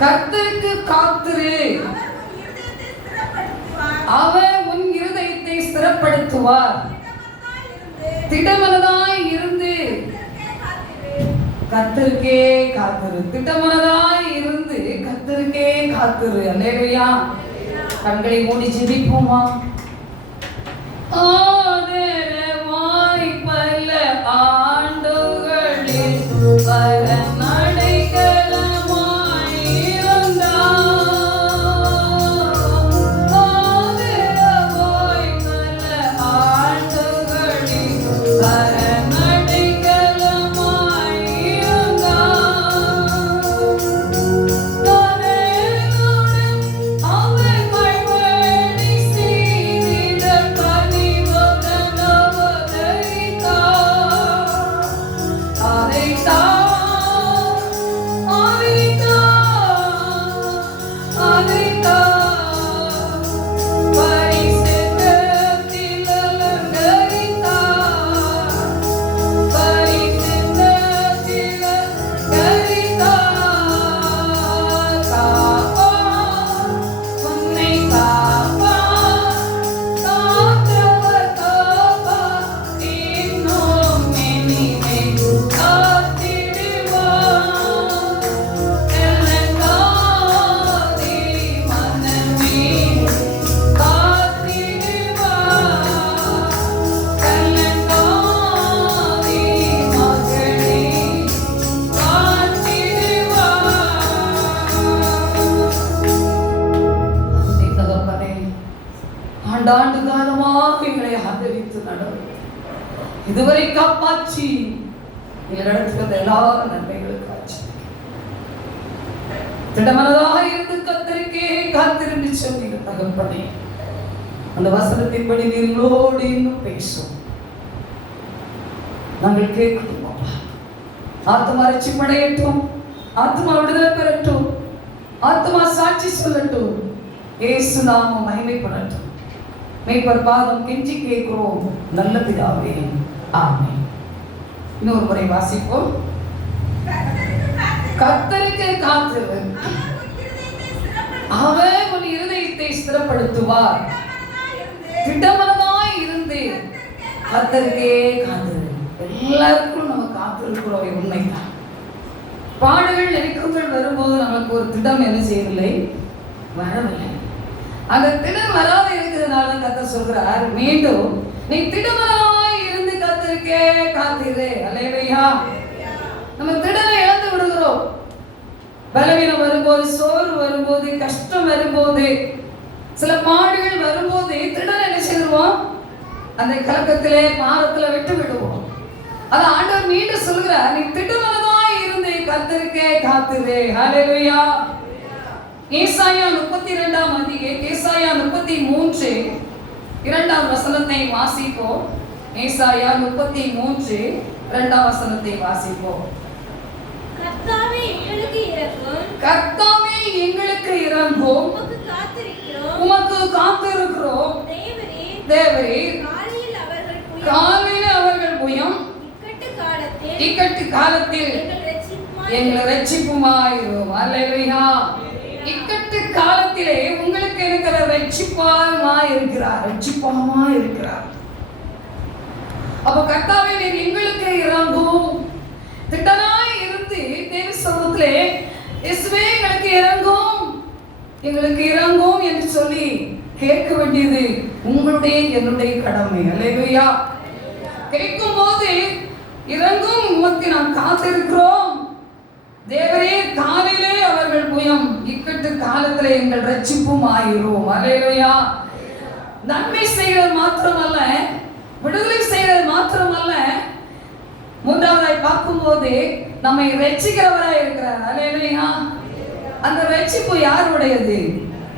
கர்த்தருக்கு காத்திரு, அவர் உன் இருதயத்தை ஸ்திரப்படுத்துவார். திடமனதாய் இருந்து கர்த்தருக்கே காத்திரு. திடமனதாய் இருந்து கர்த்தருக்கே காத்திரு. அல்லேலூயா. கண்களை மூடி ஜெபிப்போமா? ஆதரவாய் பல ஆண்டுகளில் பரநடைக்கலமாய் இருந்தார். ஆதரவாய் பல ஆண்டுகளில் பரநடைக்கலமாய் இருந்தார். தரையுடன் அவர் கைவழி செய்திட கனிவுடன் ஆண்டாண்டு காலமாக எங்களை ஆதரித்து நடந்து இதுவரை காப்பாற்றி நடத்துகிற எல்லா நன்மைகளுக்கு ஆட்சி. திடமனதாக இருந்து கர்த்தருக்கே காத்திருந்து சொன்னீங்க தகப்பனே. அந்த வசனத்தின்படி நீங்களோடு இன்னும் பேசும். நாங்கள் கேட்கணும். ஆத்மா ரட்சிப்படையட்டும், ஆத்மா விடுதலை பெறட்டும், ஆத்மா சாட்சி சொல்லட்டும், இயேசு நாமம் மகிமைப்படட்டும். மேய்ப்பர் பாதம் கெஞ்சி கேட்கிறோம் நல்ல பிதாவே, ஆமென். இன்னொரு முறை வாசிப்போம். கர்த்தருக்கு காத்திரு, அவர் உன் இருதயத்தை ஸ்திரப்படுத்துவார். திடமனதாய் இருந்து கர்த்தருக்கே காத்திரு. எல்லாருக்கும் நம்ம காத்திருக்கிறோம், உண்மைதான். பாடுகள் நெருக்கங்கள் வரும்போது நமக்கு ஒரு திடம் என்ன செய்யவில்லை, வரவில்லை. அந்த திடம் வராது இருக்கிறதுனால கர்த்தர் சொல்கிறார், மீண்டும் நீ திடமனதாய் இருந்து கர்த்தருக்கே காத்திரு. அல்லேலூயா. நம்ம திடனை இழந்து விடுகிறோம். பலவீனம் வரும்போது, சோர்வு வரும்போது, கஷ்டம் வரும்போது, சில பாடுகள் வரும்போது திடனை என்ன செய்வோம், அந்த கலக்கத்திலே பாரத்துல விட்டு விடுவோம். அது ஆண்டவர் மீண்டும் சொல்கிறார், நீ திடமனதாய் இருந்து கர்த்தருக்கே காத்திரு. அல்லேலூயா. ஏசாயா 33 இரண்டாம் வசனத்தை வாசிப்போம். ஏசாயா 33 இரண்டாம் வசனத்தை வாசிப்போம். கர்த்தாவே எங்களுக்கு இரங்கும், கர்த்தாவே எங்களுக்கு இரங்கும், உமக்கு காத்திருக்கிறோம். தேவரீர் காலையில் அவர்கள் புயம், இக்கட்டு காலத்தில் எங்கள் ரட்சிப்புமாயிரும். அல்லேலூயா. இக்கட்டு காலத்திலே உங்களுக்கு இருக்கிற ரட்சிப்பாய் இருக்கிறார், ரட்சிப்பாய் இருக்கிறார். அப்ப கர்த்தாவே நீர் எங்களுக்கு இறங்கும். திட்டனாய் இருந்து தேவ சமூகத்திலே இயேசுவே எங்களுக்கு இறங்கும், எங்களுக்கு இறங்கும் என்று சொல்லி கேட்க வேண்டியது உங்களுடைய என்னுடைய கடமை. அல்லேலூயா. கேட்கும் போது இறங்கும், உமக்கு நாம் காத்திருக்கிறோம். தேவரே காலையிலே அவர்கள் புயம், இக்கட்டு காலத்திலே எங்கள் ரட்சிப்பும் ஆயிரும். அல்லேலூயா. நன்மை செய்கிறது மாத்திரமல்ல, விடுதலை செய்கிறது மாத்திரமல்ல, மூன்றாவதாய் பார்க்கும்போது நம்மை ரட்சிக்கிறவராய் இருக்கிறார். அல்லேலூயா. அந்த ரட்சிப்பு யாருடையது?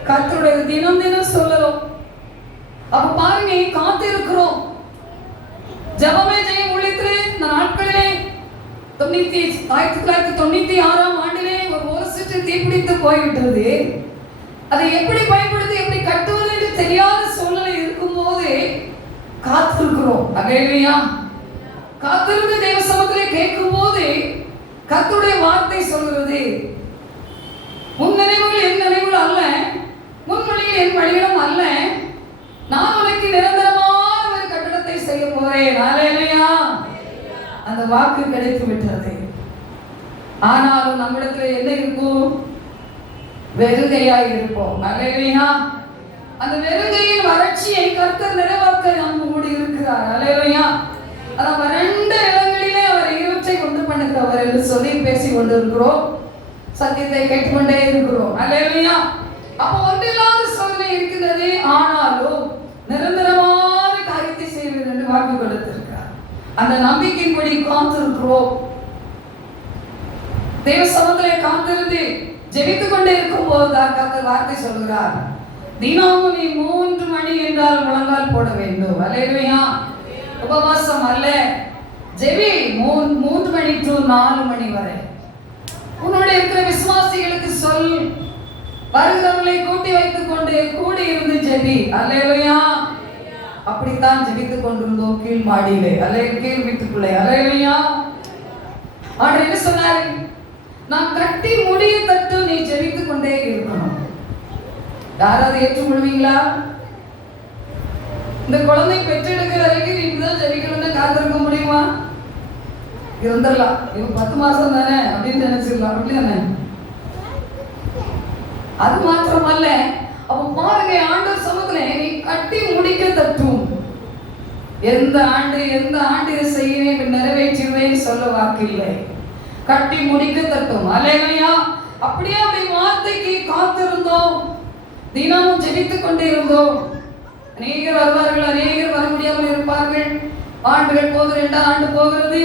கர்த்தருடையது. தினம் தினம் சொல்லணும். அப்ப பாருங்க, காத்திருக்கிறோம். ஜெபமே ஜெயம் ஊழியத்திலே இந்த நாட்களிலே 1996ஆம் ஆண்டிலே ஒரு சிற்று தீப்பிடித்து போய்விட்டது. அதை எப்படி பயன்படுத்தி எப்படி கட்டுவது என்று தெரியாத சூழ்நிலை இருக்கும்போது காத்திருக்கிறோம். அல்லேலூயா. காத்திருந்து தேவ சமூகத்திலே கேட்கும் போது கர்த்தருடைய வார்த்தை சொல்கிறது, உன் வழியிலும் அல்ல, நான் உனக்கு நிரந்தரமான ஒரு கட்டடத்தை செய்ய போறேன். அல்லேலூயா. அந்த வாக்கு கிடைத்து விட்டது. ஆனாலும் நம்மிடத்துல என்ன இருக்கும்? வெறுங்கையாய் இருப்போம். அல்லேலூயா. அந்த வெறுங்கையின் வறட்சியை கர்த்தர் நிறைவாக்க நம்மோடு இருக்கிறார். அல்லேலூயா. அந்த வறண்ட இடங்களிலே அவர் ஈரத்தை கொண்டு பண்ணுகிறவர் என்று சொல்லி பேசிக் கொண்டிருக்கிறோம். சத்தியத்தை கேட்டுக்கொண்டே இருக்கிறோம். அல்லேலூயா. அப்போ ஒன்றில்லாத சோதனை இருக்கிறது, ஆனாலும் நிரந்தரமான காரியத்தை செய்வது என்று வாக்கு கொடுத்திருக்கிறார். அந்த நம்பிக்கையின்படி காத்திருக்கிறோம். தேவ சமூகத்திலே காத்திருந்து ஜெபித்துக் கொண்டே இருக்கும் போதுதான் கர்த்தர் வார்த்தை சொல்கிறார், தினமும் நீ 3 மணி என்றால் முழங்கால் போட வேண்டும். அல்லேலூயா. உபவாசம் அல்ல, ஜெபி 3 மணி to 4 மணி வரை. உன்னோட இருக்கிற விசுவாசிகளுக்கு சொல், வருகிறவர்களை கூட்டி வைத்துக் கொண்டு கூடி இருந்து ஜெபி. அல்லேலூயா. அப்படித்தான் ஜெபித்துக் கொண்டிருந்தோம் கீழ் மாடியிலே, கீழ் வீட்டுக்குள்ளே. அல்லேலூயா. ஆண்டவர் என்ன சொன்னார்? நான் கட்டி முடிய தட்டு நீ ஜெபித்துக் கொண்டே இருக்கணும். யாராவது ஏற்றுக்கொள்வீங்களா? இந்த குழந்தை பெற்றெடுக்கிற வரைக்கும் நீ இப்படிதான் ஜெபிக்கணும்னு காத்திருக்க முடியுமா? இருந்துடலாம், இவங்க 10 மாசம் தானே அப்படின்னு நினைச்சிடலாம். அப்படி தானே? அது மாத்திரமல்ல, அப்ப பாருங்க, ஆண்டவர் சமூகத்துல நீ கட்டி முடிக்க தட்டும். எந்த ஆண்டு இதை செய்யவே நிறைவேற்றுவேன்னு சொல்ல வாக்கில்லை. கட்டி முடிக்க தட்டும். அல்லேலூயா. அப்படியே அவருடைய வார்த்தைக்கு காத்திருந்தோம், தினமும் ஜெபித்துக் கொண்டே இருந்தோம். அநேகர் வருவார்கள், அநேகர் வர முடியாமல் இருப்பார்கள். ஆண்டுகள் போகுது, 2ஆம் ஆண்டு போகிறது.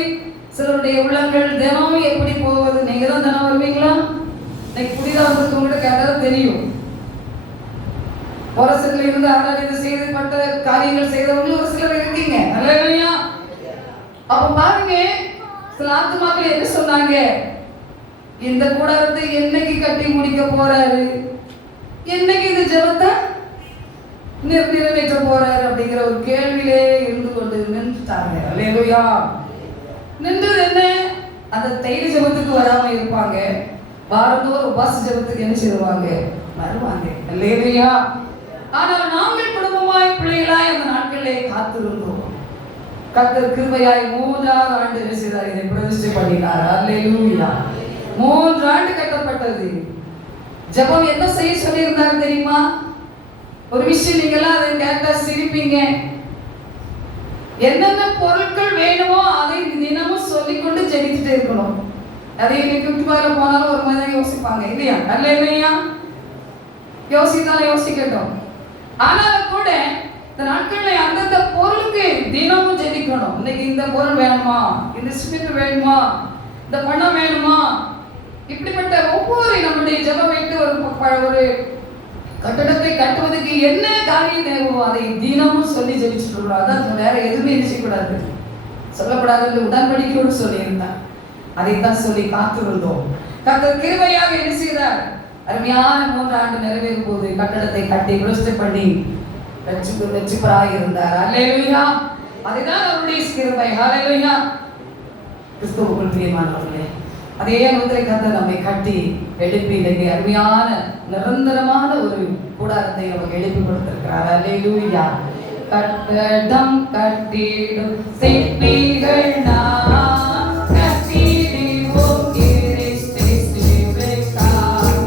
சிலருடைய உள்ளங்கள் தினமும் எப்படி போவது? நீங்க தான் தினம் வருவீங்களா? இன்னைக்கு புதிதாக வந்து உங்கள்கிட்ட கேட்டாலும் தெரியும். ஒரு சிலர் இருந்து அவரால் இது செய்யப்பட்ட காரியங்கள் செய்தவங்களும் ஒரு சிலர் இருக்கீங்க. அல்லேலூயா. அப்ப பாருங்க, சில ஆத்துமாக்கள் என்ன சொன்னாங்க? இந்த கூடாரத்தை என்னைக்கு கட்டி முடிக்க போறாரு, என்னைக்கு இந்த ஜெபத்தை நிறைவேற்ற போறாரு அப்படிங்கிற ஒரு கேள்வியிலே இருந்து கொண்டு நின்றுட்டாங்க. அல்லேலூயா. நின்றது என்ன? அந்த தைல ஜெபத்துக்கு வராம இருப்பாங்க. வாரந்தோறும் உபாச ஜெபத்துக்கு என்ன செய்வாங்க? வருவாங்க. அல்லேலூயா. ஆனால் நாங்கள் குடும்பமாய் பிள்ளைகளாய் அந்த நாட்களிலே காத்திருந்தோம். கர்த்தர் கிருபையாய் 3ஆவது ஆண்டு என்ன செய்தார்? இதை பிரதிஷ்டை பண்ணினார். அல்லேலூயா. 3 ஆண்டு கட்டப்பட்டது. ஜெபம் என்ன செய்ய சொல்லியிருந்தார் தெரியுமா? ஒரு விஷயம் நீங்களாம் அதை கேட்டா சிரிப்பீங்க. என்னென்ன பொருட்கள் வேணுமோ அதை தினமும் சொல்லிக்கொண்டு ஜெபிச்சுட்டே இருக்கணும். அதை இன்னைக்கு போனாலும் ஒரு மாதிரி யோசிப்பாங்க இல்லையா? அல்லேலூயா. யோசித்தாலும் யோசிக்கட்டும். ஆனாலும் கூட இந்த நாட்கள்ல அந்தந்த பொருளுக்கு தினமும் ஜெபிக்கணும். இன்னைக்கு இந்த பொருள் வேணுமா, இந்த ஸ்பிரிட் வேணுமா, இந்த பணம் வேணுமா, இப்படிப்பட்ட ஒவ்வொரு நம்முடைய ஜெபம் வைத்து ஒரு கட்டடத்தை கட்டுவதற்கு என்ன காரியம் தேவையோ அதை தினமும் சொல்லி ஜெபிச்சுட்டு இருக்கணும். அதான் வேற எதுவுமே நினைச்சக்கூடாது, சொல்லக்கூடாது. உடன்படிக்கையோடு சொல்லியிருந்தார். அதைத்தான் சொல்லி காத்திருந்தோம். கர்த்தர் கிருபையாக என்ன செய்தார்? அருமையான 3 ஆண்டு நிறைவேறும் போது கட்டடத்தை கட்டி பிரதிஷ்டை பண்ணி வெற்றிபராக இருந்தார். அல்லேலூயா. அதுதான் அவருடைய கிருபை. அல்லேலூயா. கிறிஸ்துவுக்குள் பிரியமானவர்களே, அதே அனுபவத்தை கர்த்தர் நம்மை கட்டி எழுப்பி இன்னைக்கு அருமையான நிரந்தரமான ஒரு கூடாரத்தை நமக்கு எழுப்பி கொடுத்திருக்கிறார். அல்லேலூயா. கட்டடம் கட்டிடும் சிற்பிகள் நாம், கட்டிடுவோம் கிறிஸ்து சிலுவைக்காய்.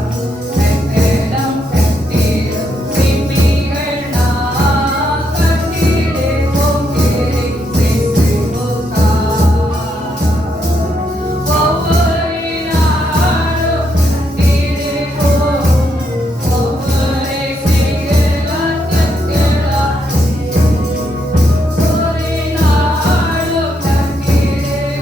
கட்டடம் கட்டிடும் சிற்பிகள் நாம், கட்டிடுவோம் கிறிஸ்து சிலுவைக்காய். ஒவ்வொரு நாளும் கட்டிடுவோம், ஒவ்வொரு சிகரம் கட்டலாம். ஒரு நாளும் கட்டிடுவோம்,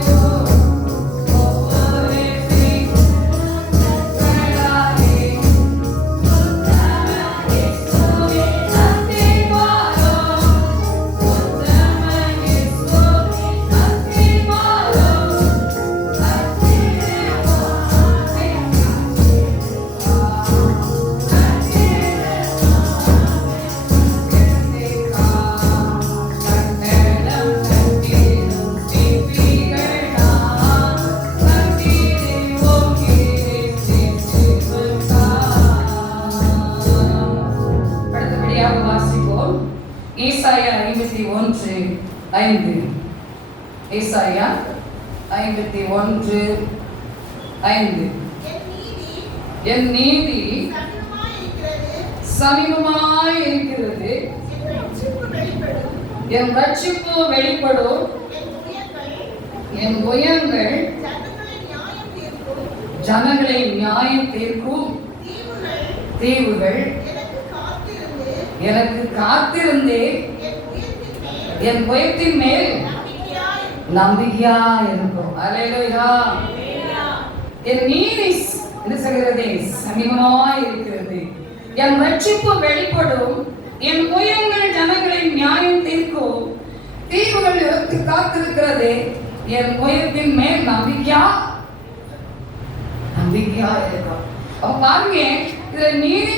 5. ஏசாயா 51:5. என் நீதி சமீபமாய் இருக்கிறது, என் ரட்சிப்பு வெளிப்படும், என் புயங்கள் ஜனங்களை நியாயம் தீர்க்கும், தீவுகள் எனக்கு காத்திருந்தே என் புயத்தின் மேல் நம்பிக்கையா இருக்கும். அல்லேலூயா. என் நீதி என்ன சொல்கிறது? சமீபமாய் இருக்கிறது, என் ரட்சிப்பு வெளிப்படும், என் புயங்கள் ஜனங்களை நியாயம் தீர்க்கும், தீவுகள் எனக்கு காத்திருக்கிறது, என் புயத்தின் மேல் நம்பிக்கையா இருக்கும். அப்ப பாருங்க, இதுல நீதி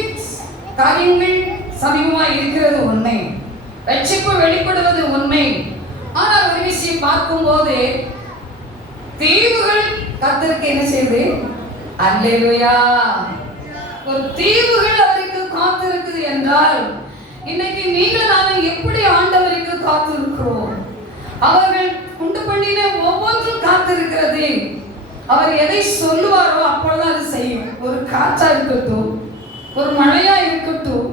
காரியங்கள் சமீபமாய் இருக்கிறது உண்மை, ரட்சிப்பு வெளிப்படுவது உண்மை. ஆனால் ஒரு விஷயம் பார்க்கும் போது தீவுகள் கர்த்தருக்கு என்ன செய்யுது? அல்லேலூயா. ஒரு தீவுகள் அவருக்கு காத்திருக்குது என்றால் இன்னைக்கு நீங்கள் நாங்கள் எப்படி ஆண்டவருக்கு காத்திருக்கிறோம்? அவர்கள் உண்டு பண்ணின ஒவ்வொன்றும் காத்திருக்கிறது. அவர் எதை சொல்லுவாரோ அப்பொழுது அது செய்யும். ஒரு காற்றா இருக்கட்டும், ஒரு மழையா இருக்கட்டும்,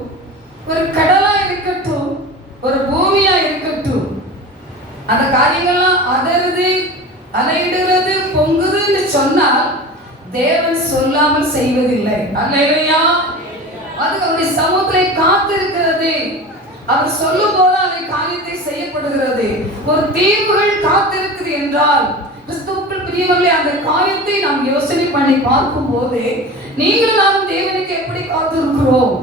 ஒரு கடலா இருக்கட்டும், ஒரு பூமியா இருக்கட்டும், அந்த காரியங்கள்லாம் அதருது, அலையிடுறது, பொங்குதுன்னு சொன்னால் தேவன் சொல்லாமல் செய்வதில்லை. அல்லேலூயா. அது அவருடைய சமூகத்திலே காத்திருக்கிறது. அவர் சொல்லும் போது அந்த காரியத்தை செய்யப்படுகிறது. ஒரு தீவுகள் காத்திருக்குது என்றால் கிறிஸ்துவுக்குள் பிரியவர்களே, அந்த காரியத்தை நாம் யோசனை பண்ணி பார்க்கும் போது நீங்கள் நாம் தேவனுக்கு எப்படி காத்திருக்கிறோம்,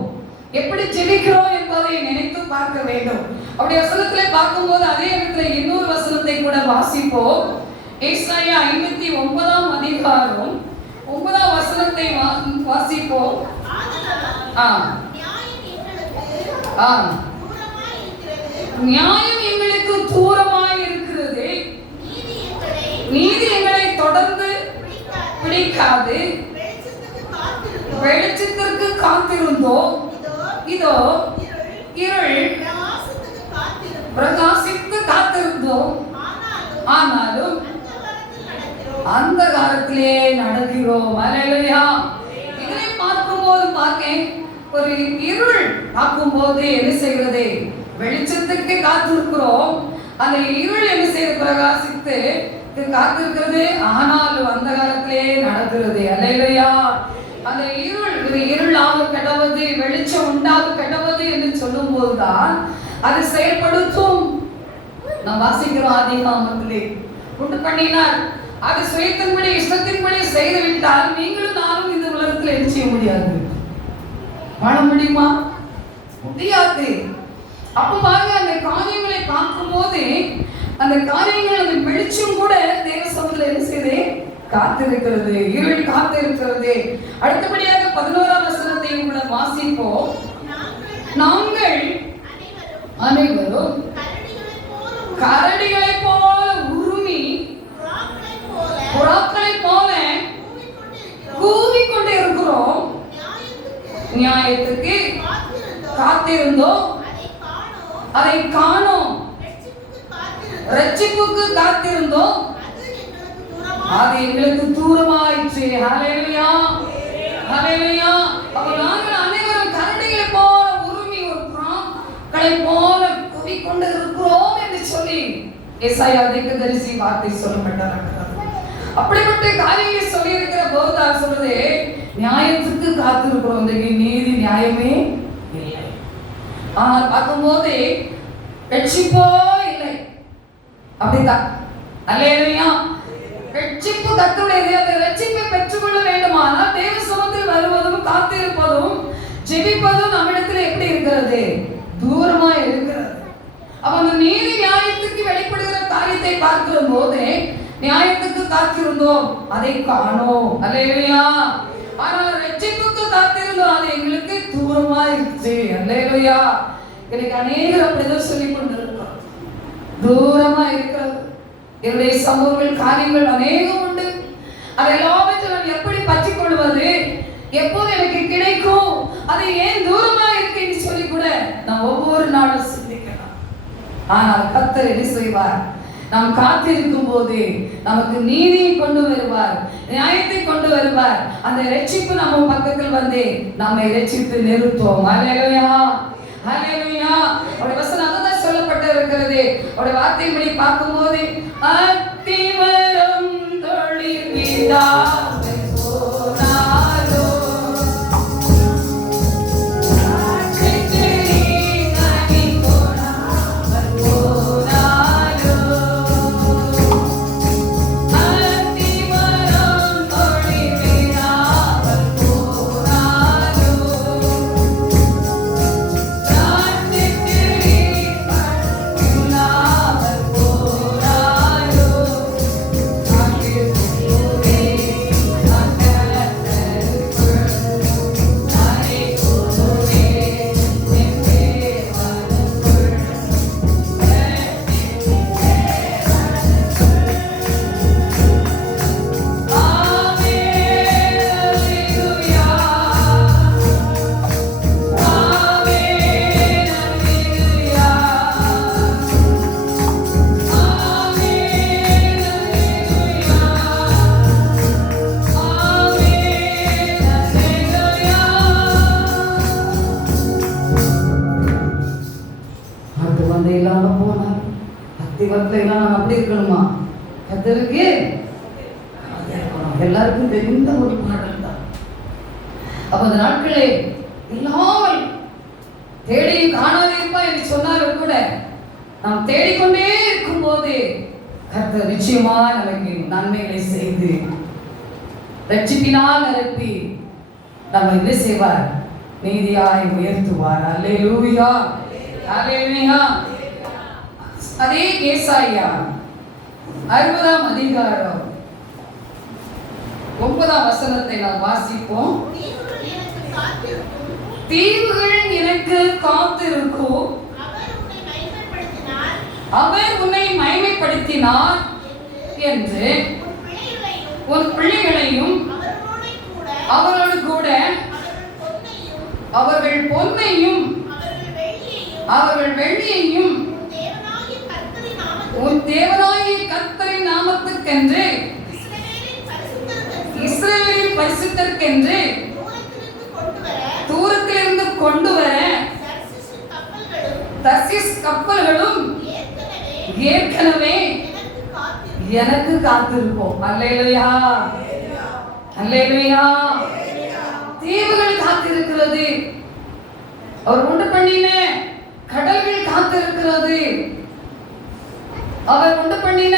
எப்படி ஜெபிக்கிறோம் என்பதை நினைத்து பார்க்க வேண்டும். அப்படி வசனத்திலே பார்க்கும்போது அதே இடத்துல இன்னொரு வசனத்தை கூட வாசிப்போம். ஏசாயா 59ஆம் அதிகாரம் 9ஆம் வசனத்தை வாசிப்போம். நியாயம் எங்களுக்கு தூரமாய் இருக்கிறது, நீதி எங்களை தொடர்ந்து பிடிக்காது, வெளிச்சத்திற்கு காத்திருந்தோம், இதோ இருள் பிரகாசித்து காத்திருந்தோம், ஆனாலும் அந்த காலத்திலே நடக்கிறோம். அல்லேலூயா. இதை பார்க்கும்போது ஒரு இருள் பார்க்கும்போது என்ன செய்கிறது? வெளிச்சத்துக்கு காத்திருக்கிறோம், அந்த இருள் என்ன செய்து பிரகாசித்து காத்திருக்கிறது, ஆனாலும் அந்த காலத்திலே நடக்கிறது. அல்லேலூயா. அந்த இருளாக கடவுது, வெளிச்சம் உண்டாக கடவுது என்று சொல்லும் போதுதான் அது செயல்படுத்தும். நாம் வாசிக்கிறோம் ஆதிகாமத்திலே உண்டு பண்ணினார், அது சுயத்தின்படி இஷ்டத்தின்படி செய்து விட்டால் நீங்களும் நானும் இந்த உலகத்தில் என்ன செய்ய முடியாது? வாழ முடியுமா? முடியாது. அப்ப பாருங்க, அந்த காரியங்களை பார்க்கும் போது அந்த காரியங்கள், அந்த வெளிச்சம் கூட தேவ சமூகத்தில் என்ன செய்து காத்திருக்கிறது, இருள் காத்திருக்கிறது. அடுத்தபடியாக 11ஆம் வசனத்தை கூட வாசிப்போம். நாங்கள் அனைவரும் கரடிகளை போல உருமி புறாக்களை போல கூவிக்கொண்டு இருக்கிறோம், நியாயத்துக்கு காத்திருந்தோம், அதை காணோம், ரட்சிப்புக்கு காத்திருந்தோம், அது எங்களுக்கு தூரமாயிற்று. ஹல்லேலூயா. ஹல்லேலூயா. அப்ப நாங்கள் அனைவரும் கரடிகளை போல உருமி ஒரு புறாக்களை போல கூவிக்கொண்டு இருக்கிறோம் என்று சொல்லி ஏசாயா தீர்க்கதரிசி வார்த்தை சொல்லப்பட்டார். அப்படிப்பட்ட காரியங்களை சொல்லி இருக்கிற போது சொல்றது, நியாயத்துக்கு காத்திருக்கிறோம். நீதி நியாயமே இல்லை. ஆனால் பார்க்கும்போது ரட்சிப்போ இல்லை. அப்படிதான். அல்லேலூயா. ரட்சிப்பு கர்த்தருடையது. அந்த ரட்சிப்பை பெற்றுக்கொள்ள வேண்டுமானால் தேவ சமூகத்தில் வருவதும் காத்திருப்பதும் ஜெபிப்பதும் நம்மிடத்தில் எப்படி இருக்கிறது? தூரமா இருக்கிறது. அப்ப அந்த நீதி நியாயத்துக்கு வெளிப்படுகிற காரியத்தை பார்க்கிற போது நியாயத்துக்கு காத்திருந்தோம், அதை காணோம். அல்லேலூயா. ஆனால் ரட்சிப்புக்கு காத்திருந்தோம், அது எங்களுக்கு தூரமா இருந்துச்சு. அல்லேலூயா. எனக்கு அநேகர் அப்படிதான் சொல்லிக் கொண்டிருக்கிறோம், தூரமா இருக்கிறது. என்னுடைய சமூகங்கள் காரியங்கள் அநேகம் உண்டு. அதை எல்லாவற்றையும் நான் எப்படி பற்றிக் கொள்வது, எப்போது எனக்கு கிடைக்கும், அது ஏன் தூரமா இருக்குன்னு சொல்லி கூட நான் ஒவ்வொரு நாளும் சிந்திக்கலாம். ஆனால் கர்த்தர் என்ன செய்வார்? நாம் காத்திருக்கும் போது நமக்கு நீதியை கொண்டு வருவார், நியாயத்தை கொண்டு வருவார். அந்த ரட்சிப்பு நம்ம பக்கத்தில் வந்து நம்மை ரட்சித்து நிறுத்துவோம். ஹல்லேலூயா, ஹல்லேலூயா. அவருடைய வசனம் அதுதான் சொல்லப்பட்டு இருக்கிறது. அவருடைய வார்த்தையின்படி பார்க்கும்போது அத்திமரம் தொழில் விடாமல் போனாலோ அப்படி இருக்கணுமா? கர்த்தருக்கு எல்லாருக்கும் தெரிந்த ஒரு பாடல் தான். அப்ப அந்த நாட்களே இல்லாமல் தேடி காணாதிருப்பா என்று சொன்னாலும் கூட நாம் தேடிக்கொண்டே இருக்கும் போது கர்த்தர் நிச்சயமா நமக்கு நன்மைகளை செய்து ரட்சிப்பினால் நிரப்பி நம்ம என்ன செய்வார்? நீதியாய் உயர்த்துவார். அல்லேலூயா, அல்லேலூயா. அதே ஏசாயா 60ஆம் அதிகாரம் 9ஆம் வசனத்தை நாம் வாசிப்போம். தீவுகள் எனக்கு காத்திருக்கும், அவர் உன்னை மகிமைப்படுத்தினார் என்று உன் பிள்ளைகளையும் அவரோடு கூட அவர்கள் பொன்னையும் அவர்கள் வெள்ளியையும் உன் தேவனாகிய கர்த்தரின் நாமத்துக்கென்று இஸ்ரவேலின் பரிசுத்தருக்கென்று தூரத்திலிருந்து கொண்டு வர தர்சீஸ் கப்பல்களும் ஏற்கனவே எனக்கு காத்திருப்போம். அல்லேலூயா, அல்லேலூயா. தீவுகள் காத்திருக்கிறது, அவர் உண்டு பண்ணின கடல்கள் காத்திருக்கிறது, அவர் உண்டு பண்ணின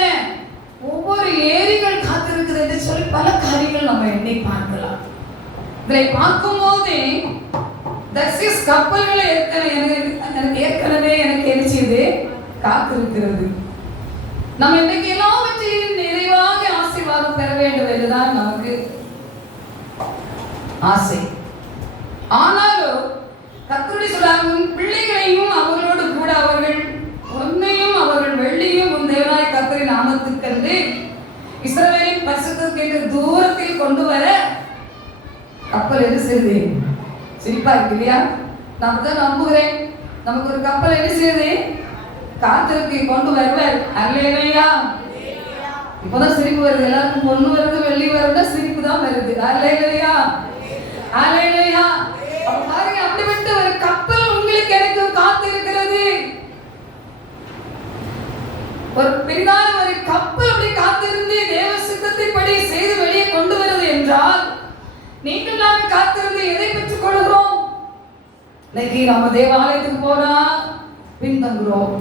ஒவ்வொரு ஏரிகள் காத்திருக்கிறது என்று சொல்லி பல காரியங்கள் நம்ம எண்ணி பார்க்கலாம். இதை பார்க்கும் போது தர்சீஸ் கப்பல்களை ஏற்கனவே எனக்கு எரிச்சது காத்திருக்கிறது. நம்ம இன்னைக்கு எல்லாவற்றையும் நிறைவாக ஆசீர்வாதம் பெற வேண்டும் என்றுதான் நமக்கு ஆசை. ஆனாலும் கர்த்தருடைய சொல்றார், உன் பிள்ளைகளையும் அவர்களோடு கூட அவர்கள் பொன்னையும் அவர்கள் வெள்ளியும் உன் தேவனாய கர்த்தரின் நாமத்துக்கென்று இஸ்ரவேலின் பரிசுத்தத்துக்கென்று தூரத்தில் கொண்டு வர கப்பல் என்ன செய்யுது? சிரிப்பா இருக்கு இல்லையா? நான் தான் நம்புகிறேன், நமக்கு ஒரு கப்பல் என்ன செய்யுது? காத்திருக்கு, கொண்டு வருவார். அல்லேலூயா. இப்பதான் சிரிப்பு வருது. எல்லாருக்கும் பொண்ணு வருது, வெள்ளி வருதுன்னா சிரிப்பு தான் வருது. அல்லேலூயா, அல்லேலூயா. அப்ப பாருங்க, அப்படிப்பட்ட ஒரு கப்பல் உங்களுக்கு எனக்கு காத்திருக்கிறது. ஒரு பெரிதான ஒரு கப்பல் அப்படி காத்திருந்து தேவ சித்தத்தின்படி செய்து வெளியே கொண்டு வருவது என்றால் நீங்கள் நாம காத்திருந்து எதை பெற்றுக் கொள்கிறோம்? இன்னைக்கு நம்ம தேவாலயத்துக்கு போனா பின்தங்குறோம்,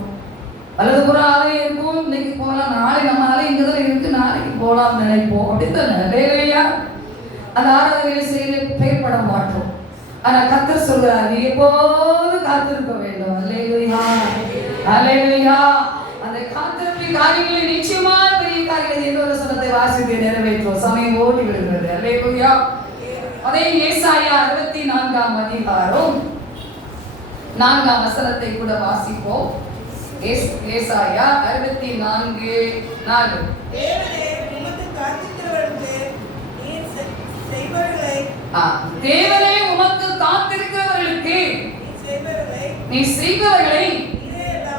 அல்லது ஒரு ஆலயம் இருக்கும், இன்னைக்கு போகலாம், நாளை நம்ம ஆலயம் இங்கதான் இருக்கு, நாளைக்கு போகலாம் நினைப்போம். அப்படித்தான் நிறையா அந்த ஆராதனை செய்து பெயர்பட மாட்டோம். ஆனா கர்த்தர் சொல்றார், நீ எப்போது காத்திருக்க வேண்டும். அல்லேலூயா, அல்லேலூயா. அந்த காத்திருப்பின் காரியங்களை நிச்சயமா பெரிய காரியங்களை இன்னொரு வசனத்தை வாசித்து நிறைவேற்றுவோம். சமயம் ஓடி விடுகிறது. அல்லேலூயா. அதே ஏசாயா 64ஆம் அதிகாரம் 4ஆம் வசனத்தை கூட வாசிப்போம். ஏசாயா 64:4. தேவனே உமக்கு காத்திருக்கிறவர்களுக்கு நீ செய்பவர்களை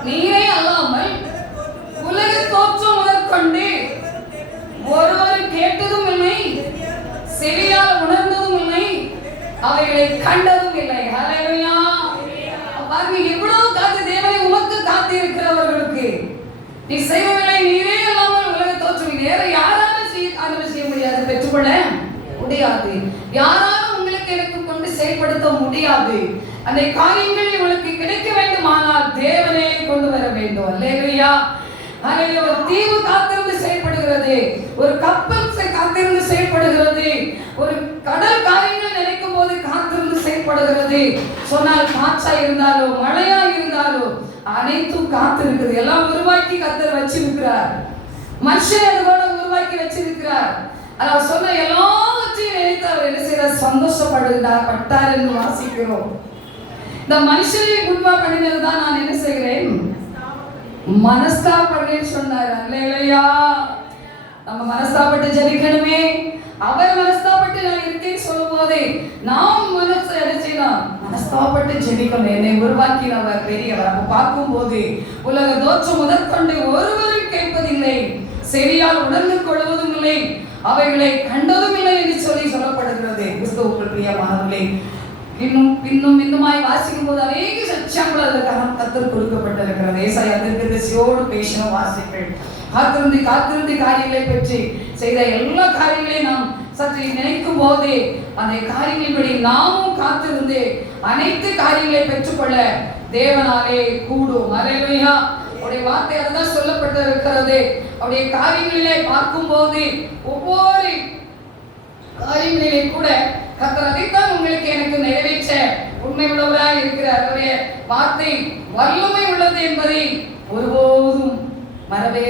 நீ நீரே அல்லாமல் உலக தோற்றம் முதற்கொண்டு ஒருவரும் கேட்டதும் இல்லை, செவியால் உணர்ந்ததும் இல்லை, அவைகளை கண்டதும் இல்லை. ஹல்லேலூயா. பாருங்க, எவ்வளவு காத்து தேவனை உமக்கு காத்து இருக்கிறவர்களுக்கு நீ செய்வதில்லை. நீரே அல்லாமல் உலக தோற்றம் வேற யாராலும் செய்ய முடியாது, பெற்றுக்கொள்ள முடியாது. யாராலும் உங்களுக்கு எனக்கு கொண்டு செயல்படுத்த முடியாது. அந்த காரியங்கள் உங்களுக்கு கிடைக்க வேண்டுமானால் தேவனே கொண்டு வர வேண்டும். அல்லேலூயா. ஒரு தீவு காத்திருந்து செயல்படுகிறது, ஒரு கப்பல் காத்திருந்து செயல்படுகிறது, ஒரு கடல் காரியங்கள் நினைக்கும் போது காத்திருந்து செயல்படுகிறது. சொன்னால் காற்றா இருந்தாலும் மழையா இருந்தாலும் அனைத்தும் காத்திருக்கிறது. எல்லாம் உருவாக்கி கர்த்தர் வச்சிருக்கிறார். மனுஷன் அதோட உருவாக்கி வச்சிருக்கிறார். அவர் சொன்ன எல்லாவற்றையும் நினைத்து அவர் என்ன செய்யறார்? சந்தோஷப்படுகிறார், பட்டார் என்று வாசிக்கிறோம். இந்த மனுஷனை உருவா பண்ணினதுதான் நான் என்ன செய்கிறேன்? மனஸ்தாபப்பட்டு சொன்னார். அல்லேலூயா. நம்ம மனஸ்தாபப்பட்டு ஜெபிக்கணுமே. அவர் மனஸ்தாபப்பட்டு நான் இருக்கேன்னு சொல்லும் போதே நாம் மனசை அடைச்சிடலாம். மனஸ்தாபப்பட்டு ஜெபிக்கணும். என்னை உருவாக்கினவர் பெரியவர். அப்ப பார்க்கும் போது உலக தோற்றம் முதற்கொண்டு ஒருவரும் கேட்பதில்லை, செவியால் உணர்ந்து கொள்வதும் இல்லை, அவைகளை கண்டதும் இல்லை என்று சொல்லப்படுகிறது. கிறிஸ்துவுக்குள் பிரியமானவர்களே, இன்னுமாய் வாசிக்கும் போது அநேக சத்தியங்கள் அதற்காக கர்த்தர் கொடுக்கப்பட்டிருக்கிறது. ஏசாயா தீர்க்கதரிசியோடு பேசின வாசிகள் காத்திருந்து காரியங்களை பற்றி செய்த எல்லா காரியங்களையும் நாம் சற்று நினைக்கும் போதே அந்த காரியங்களின்படி நாமும் காத்திருந்து அனைத்து காரியங்களை பெற்றுக்கொள்ள தேவனாலே கூடும். அல்லேலூயா. அவருடைய வார்த்தை அதுதான் சொல்லப்பட்டிருக்கிறது. அவருடைய காரியங்களிலே பார்க்கும் போது ஒவ்வொரு காரியங்களிலே கூட கர்த்தர் அதைத்தான் உங்களுக்கு எனக்கு நிறைவேற்ற உண்மை உள்ளவராய் இருக்கிறார். அவருடைய வார்த்தை வல்லமை உள்ளது என்பதை ஒருபோதும் மறவே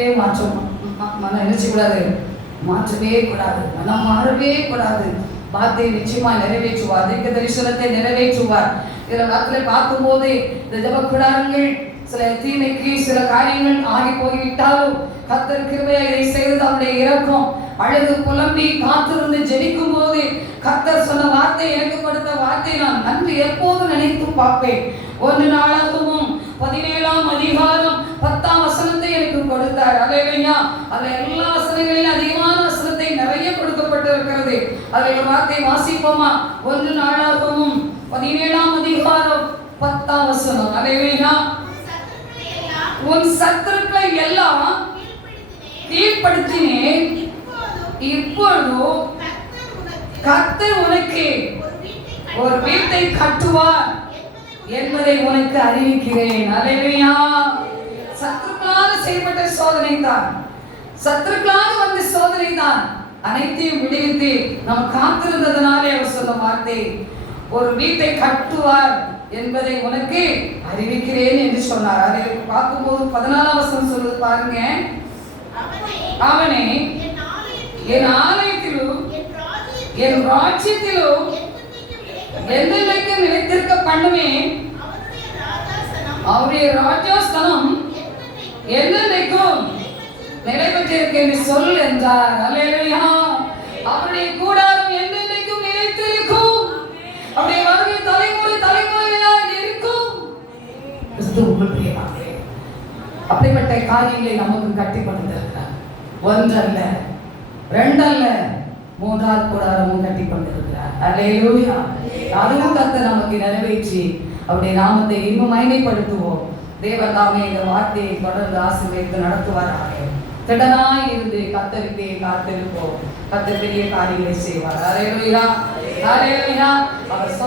மாற்றவே கூடாது. மனம் மாறவே கூடாது. வார்த்தையை நிச்சயமா நிறைவேற்றுவார். தீர்க்க தரிசனத்தை நிறைவேற்றுவார். சில வார்த்தைகளை பார்க்கும் போது இந்த ஜெப கூடாரங்கள் சில தீமைக்கு சில காரியங்கள் ஆகி போய்விட்டாலும் கர்த்தர் கிருபையாக இதை செய்தது அவருடைய இரக்கம். அழுது புலம்பி காத்திருந்து ஜெபிக்கும் போது கர்த்தர் சொன்ன வார்த்தை, எனக்கு கொடுத்த வார்த்தை நான் நன்றி எப்போதும் நினைத்து பார்ப்பேன். 1 நாளாகவும் 17ஆம் அதிகாரம் 10ஆம் வசனத்தை எனக்கு கொடுத்தார். அல்லேலூயா. அதுல எல்லா வசனங்களிலும் அதிகமான வசனத்தை நிறைய கொடுக்கப்பட்டிருக்கிறது. அதுல ஒரு வார்த்தை வாசிப்போமா? 1 நாளாகவும் 17ஆம் அதிகாரம் 10ஆம் வசனம். அல்லேலூயா. உன் சத்துருக்களை எல்லாம் கீழ்ப்படுத்தினேன், இப்பொழுது கர்த்தர் உனக்கு ஒரு வீட்டை கட்டுவார் என்பதை உனக்கு அறிவிக்கிறேன். அல்லேலூயா. சத்துருக்களால் செய்யப்பட்ட சோதனை தான், சத்துருக்களால் வந்த சோதனை தான் அனைத்தையும் விடுவித்து நாம் காத்திருந்ததனாலே அவர் சொன்ன வார்த்தை, ஒரு வீட்டை கட்டுவார் என்பதை உனக்கு அறிவிக்கிறேன் என்று சொன்னார். அதை பார்க்கும்போது 14ஆம் வசனம் சொல்லுது பாருங்க. அவனே என் ஆலயத்திலும் என் ராஜ்யத்திலும் என்றைக்கும் நிலைத்திருக்க பண்ணுவேன். அவருடைய ராஜாஸ்தனம் என்றைக்கும் நிலை பெற்றிருக்க என்று சொல் என்றார். அல்லேலூயா. அவருடைய கூடாரம் என்றைக்கும் நிலைத்திருக்கும். அவருடைய வருகை தலைமுறையாக இருக்கும். கிறிஸ்துவுக்குள் பிரியமானவர்களே, அப்படிப்பட்ட காரியங்களை நமக்கு கட்டிக்கொண்டிருக்கிறார். 1 அல்ல 2 அல்ல 3ஆவது கூடாரமும் கட்டி கொண்டிருக்கிறார். அல்லேலூயா. அதுவும் கர்த்தர் நமக்கு நிறைவேற்றி அவருடைய நாமத்தை இன்னும் மகிமைப்படுத்துவோம். தேவன் தாமே இந்த வார்த்தையை தொடர்ந்து ஆசீர்வதித்து நடத்துவாராக. திடனாய் இருந்து கர்த்தருக்கே காத்திருப்போம். கர்த்தர் பெரிய காரியங்களை செய்வார். அல்லேலூயா. அல்லேலூயா. அவர்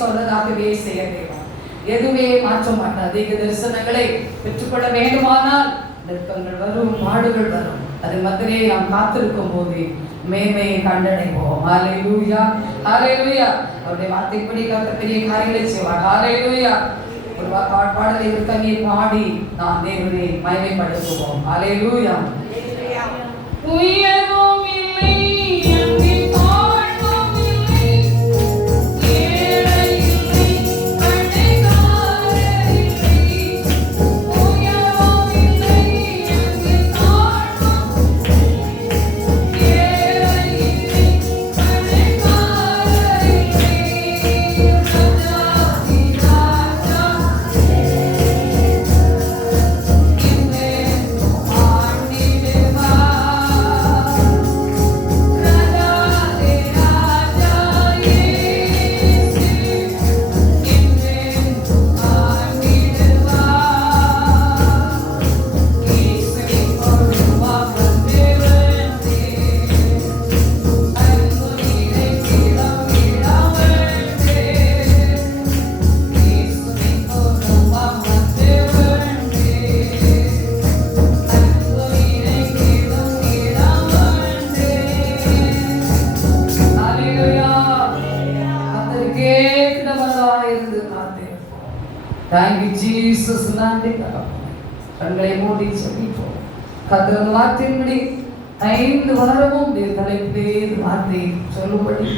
சொன்னதாகவே செய்ய வேண்டும். எதுவே மாற்ற மாட்டார். தீர்க்க தரிசனங்களை பெற்றுக்கொள்ள வேண்டுமானால் நெருக்கங்கள் வரும், பாடுகள் வரும். அது மத்தியே நாம் காத்திருக்கும் போது மேன்மையை கண்டடைவோம். ஹல்லேலூயா. ஹல்லேலூயா. அவருடைய வார்த்தைப்படி கர்த்தர் பெரிய காரியங்களை செய்வார். ஹல்லேலூயா. ஒரு பாடலை ஒரு கவியை பாடி நாம் தேவனை மகிமைப்படுத்துவோம். ஹல்லேலூயா. உயர்வும் இல்லை கர்த்தருக்கே திடமனதாயிருந்து காத்திருப்போம். Thank you Jesus. நன்றி தகப்பனே. கண்களை மூடி செபிப்போம். கர்த்தர் வார்த்தையின்படி 5 வாரமும் தலைப்பிலே வார்த்தை சொல்லும்படி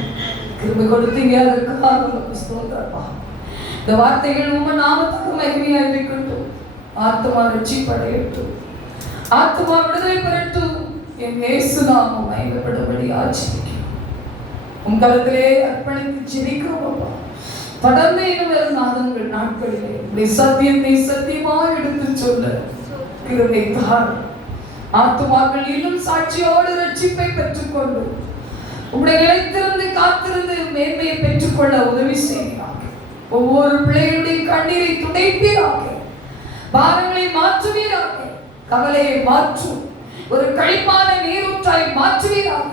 கிருபை கொடுத்தீங்க. அதற்காக உங்களுக்கு ஸ்தோத்திரப்பா. இந்த வார்த்தைகள் உங்க நாமத்துக்கு மகிமையாய் இருக்கட்டும். ஆத்மா ரட்சிப்படையட்டும், ஆத்மா விடுதலை பெறட்டும். என் இயேசு நாமம் மகிமைப்படும்படி ஆசீர்வதிக்கிறோம். உங்களிடத்திலே அர்ப்பணித்து ஜெபிக்கிறோம் அப்பா. தொடர்ந்து இன்னும் வரும் நாதங்கள் நாட்களிலே உடைய சத்தியத்தை சத்தியமாக எடுத்து சொல்ல கிருபை தாரும். ஆத்துமாக்கள் இன்னும் சாட்சியோடு ரட்சிப்பை பெற்றுக்கொண்டு உங்களுடைய நிலைத்திருந்து காத்திருந்து மேன்மையை பெற்றுக்கொள்ள உதவி செய்கிறார்கள். ஒவ்வொரு பிள்ளைகளுடைய கண்ணீரை துடைப்பீராக, பாரங்களை மாற்றுவீராக, கவலையை மாற்றும் ஒரு களிப்பான நீரூற்றாய் மாற்றுவீராக.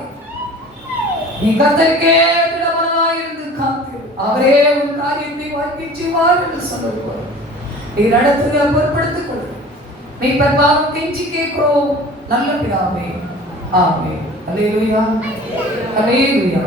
நீ கர்த்தருக்கே திடமனதாயிருந்து காத்து அவரே ஒரு காரியத்தை வாழ்க்கை செய்வார் என்று சொல்லுவார். நீ நடத்துகிற பொறுப்படுத்திக் கொள். நீ பரவாயில்லை கெஞ்சி கேட்கிறோம் நல்ல பிதாவே. ஆமென். அல்லேலூயா, அல்லேலூயா.